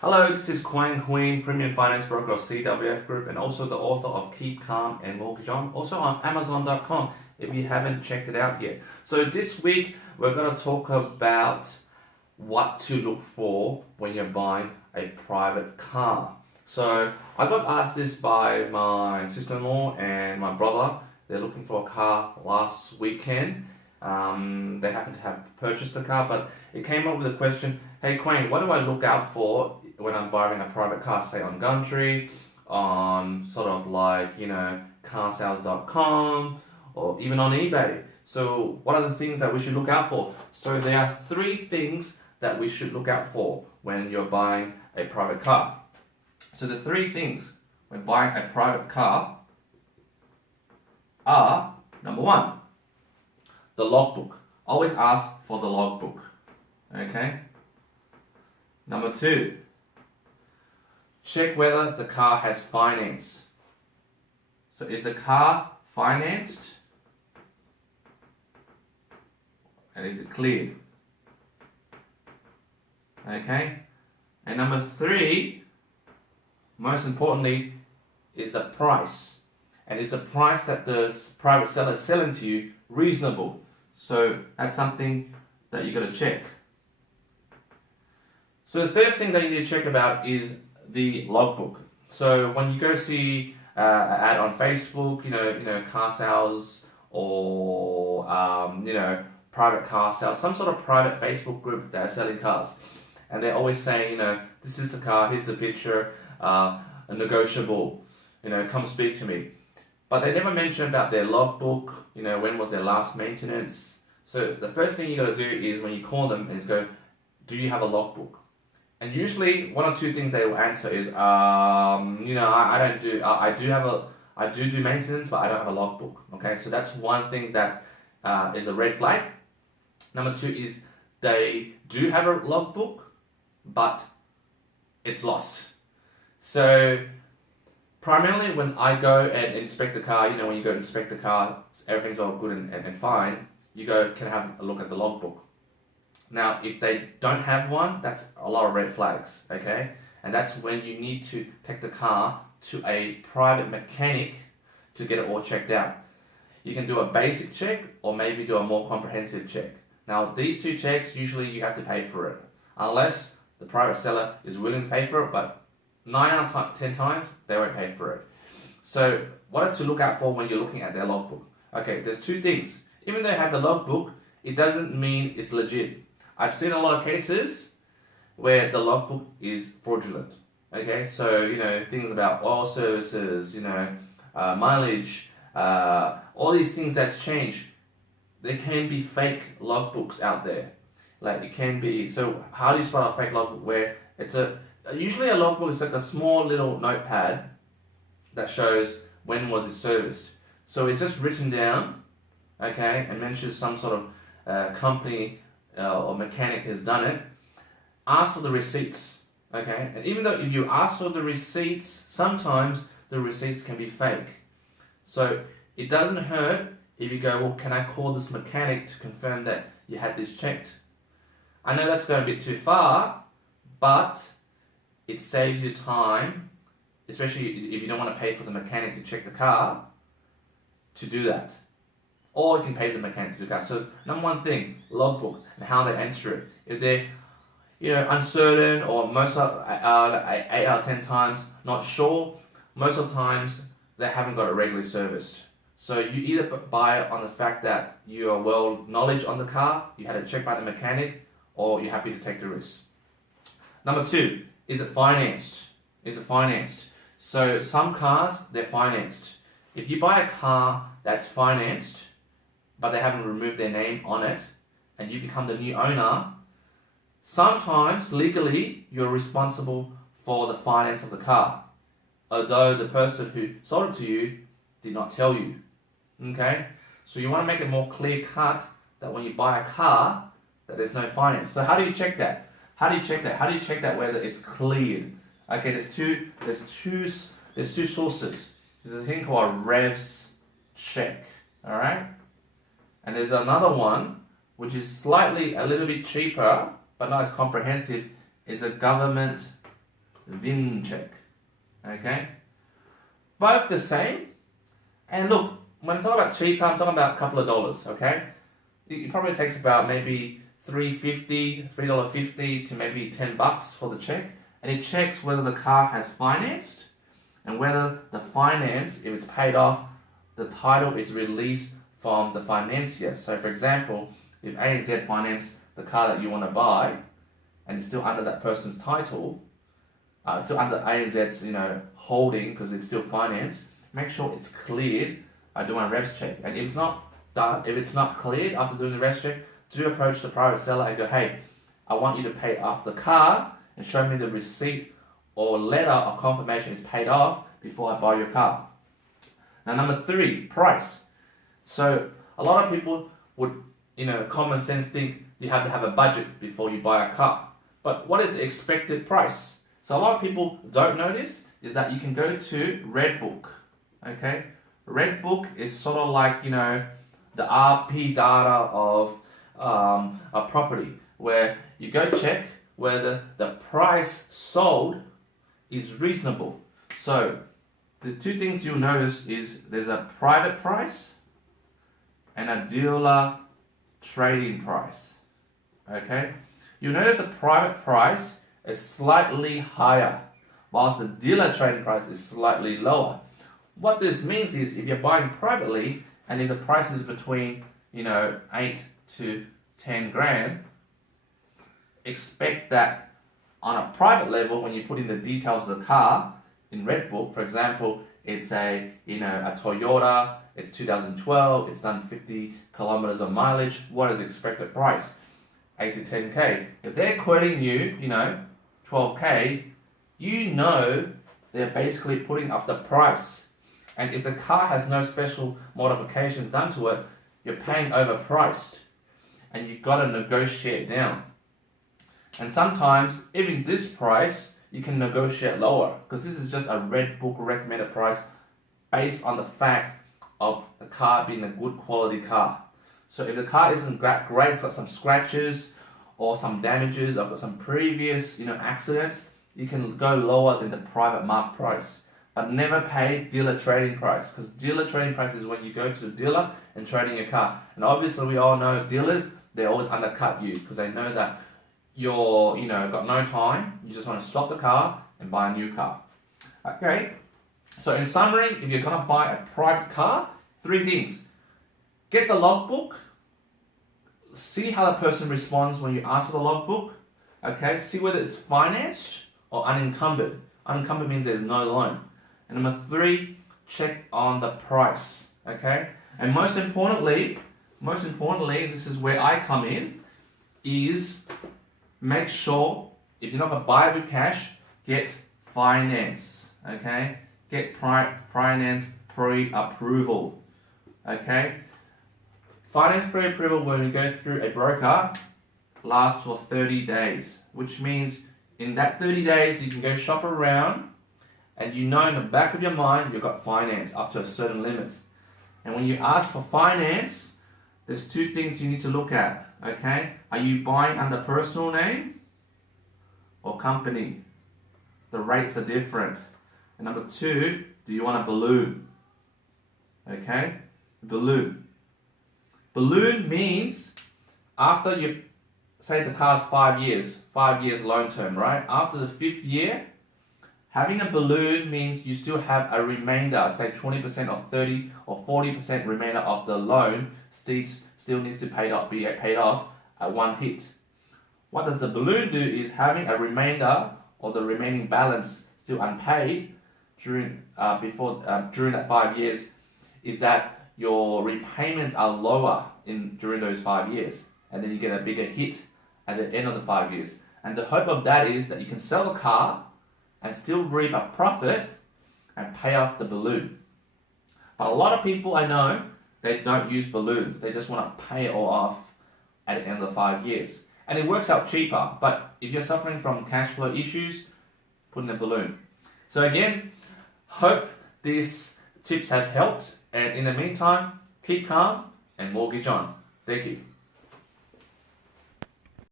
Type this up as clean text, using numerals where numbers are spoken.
Hello, this is Quang, Premium Finance Broker of CWF Group, and also the author of Keep Calm and Mortgage On, also on Amazon.com if you haven't checked it out yet. So this week we're going to talk about what to look for when you're buying a private car. So I got asked this by my sister-in-law and my brother. They're looking for a car last weekend. They happen to have purchased a car, but it came up with a question, hey Quang, what do I look out for when I'm buying a private car, say on Gumtree, on sort of like, carsales.com, or even on eBay. So what are the things that we should look out for? So there are three things that we should look out for when you're buying a private car. So the three things when buying a private car are, number one, the logbook. Always ask for the logbook. Okay? Number two, check whether the car has finance. So is the car financed? And is it cleared? Okay? And number three, most importantly, is the price. And is the price that the private seller is selling to you reasonable? So that's something that you got to check. So the first thing that you need to check about is the logbook. So when you go see an ad on Facebook, car sales or private car sales, some sort of private Facebook group that are selling cars, and they're always saying, this is the car, here's the picture, a negotiable, come speak to me. But they never mention about their logbook, when was their last maintenance. So the first thing you got to do is when you call them is go, do you have a logbook? And usually one or two things they will answer is, I don't do, I do maintenance, but I don't have a logbook. Okay, so that's one thing that is a red flag. Number two is they do have a logbook, but it's lost. So primarily when I go and inspect the car, when you go inspect the car, everything's all good and fine, you go, can I have a look at the logbook? Now, if they don't have one, that's a lot of red flags, okay? And that's when you need to take the car to a private mechanic to get it all checked out. You can do a basic check or maybe do a more comprehensive check. Now, these two checks, usually you have to pay for it, unless the private seller is willing to pay for it, but 9 out of 10 times, they won't pay for it. So, what to look out for when you're looking at their logbook? Okay, there's two things. Even though they have a logbook, it doesn't mean it's legit. I've seen a lot of cases where the logbook is fraudulent. Okay, so things about oil services, mileage, all these things that's changed. There can be fake logbooks out there. Like it can be. So how do you spot a fake logbook? Where it's usually a logbook is like a small little notepad that shows when was it serviced. So it's just written down, okay, and mentions some sort of company or mechanic has done it. Ask for the receipts, okay? And even though if you ask for the receipts, sometimes the receipts can be fake. So it doesn't hurt if you go, well, can I call this mechanic to confirm that you had this checked? I know that's going a bit too far, but it saves you time, especially if you don't want to pay for the mechanic to check the car, to do that. Or you can pay the mechanic to do the car. So number one thing, logbook and how they answer it. If they're uncertain or most of 8 out of 10 times not sure, most of the times they haven't got it regularly serviced. So you either buy it on the fact that you are well knowledge on the car, you had it checked by the mechanic, or you're happy to take the risk. Number two, is it financed? Is it financed? So some cars, they're financed. If you buy a car that's financed, but they haven't removed their name on it, and you become the new owner, sometimes legally you're responsible for the finance of the car, although the person who sold it to you did not tell you. Okay? So you want to make it more clear cut that when you buy a car, that there's no finance. So how do you check that? How do you check that? How do you check that whether it's cleared? Okay, there's two sources. There's a thing called a revs check. Alright? And there's another one which is slightly a little bit cheaper but not as comprehensive, is a government VIN check. Okay? Both the same. And look, when I'm talking about cheaper, I'm talking about a couple of dollars, okay? It probably takes about maybe $3.50 to maybe $10 for the check. And it checks whether the car has financed and whether the finance, if it's paid off, the title is released from the financier. So for example, if ANZ finance the car that you want to buy and it's still under that person's title, still under ANZ's holding because it's still financed, make sure it's cleared. Do a revs check, and if it's not done, if it's not cleared after doing the revs check, do approach the private seller and go, hey, I want you to pay off the car and show me the receipt or letter or confirmation it's paid off before I buy your car. Now, number 3, price. So a lot of people would, common sense think you have to have a budget before you buy a car. But what is the expected price? So a lot of people don't know this, is that you can go to Redbook, okay? Redbook is sort of like, the RP data of a property, where you go check whether the price sold is reasonable. So the 2 things you'll notice is there's a private price and a dealer trading price. Okay? You'll notice the private price is slightly higher, whilst the dealer trading price is slightly lower. What this means is if you're buying privately and if the price is between 8 to 10 grand, expect that on a private level, when you put in the details of the car in Redbook, for example, it's a Toyota, it's 2012, it's done 50 kilometers of mileage. What is the expected price? 8 to 10k. If they're quoting you, 12k, they're basically putting up the price. And if the car has no special modifications done to it, you're paying overpriced. And you've got to negotiate down. And sometimes, even this price, you can negotiate lower, because this is just a Redbook recommended price based on the fact of the car being a good quality car. So if the car isn't great, it's got some scratches or some damages or got some previous accidents, you can go lower than the private market price. But never pay dealer trading price, because dealer trading price is when you go to the dealer and trading your car. And obviously we all know dealers, they always undercut you because they know that you're got no time, you just want to swap the car and buy a new car. Okay, so in summary, if you're going to buy a private car, 3 things. Get the logbook, see how the person responds when you ask for the logbook. Okay, see whether it's financed or unencumbered. Unencumbered means there's no loan. And number 3, check on the price. Okay, and most importantly, this is where I come in, is make sure if you're not going to buy with cash, get finance. Okay, get finance pre-approval. Okay, finance pre-approval when you go through a broker lasts for 30 days, which means in that 30 days you can go shop around, and in the back of your mind you've got finance up to a certain limit. And when you ask for finance, there's 2 things you need to look at. Okay, are you buying under personal name or company? The rates are different. And number 2, do you want a balloon? Okay, balloon. Balloon means after you say the car's 5 years loan term, right? After the 5th year, having a balloon means you still have a remainder, say 20% or 30 or 40% remainder of the loan still needs to be paid off at one hit. What does the balloon do is having a remainder or the remaining balance still unpaid during that 5 years, is that your repayments are lower during those 5 years, and then you get a bigger hit at the end of the 5 years. And the hope of that is that you can sell the car and still reap a profit and pay off the balloon. But a lot of people I know, they don't use balloons. They just want to pay it all off at the end of the 5 years. And it works out cheaper. But if you're suffering from cash flow issues, put in a balloon. So again, hope these tips have helped. And in the meantime, keep calm and mortgage on. Thank you.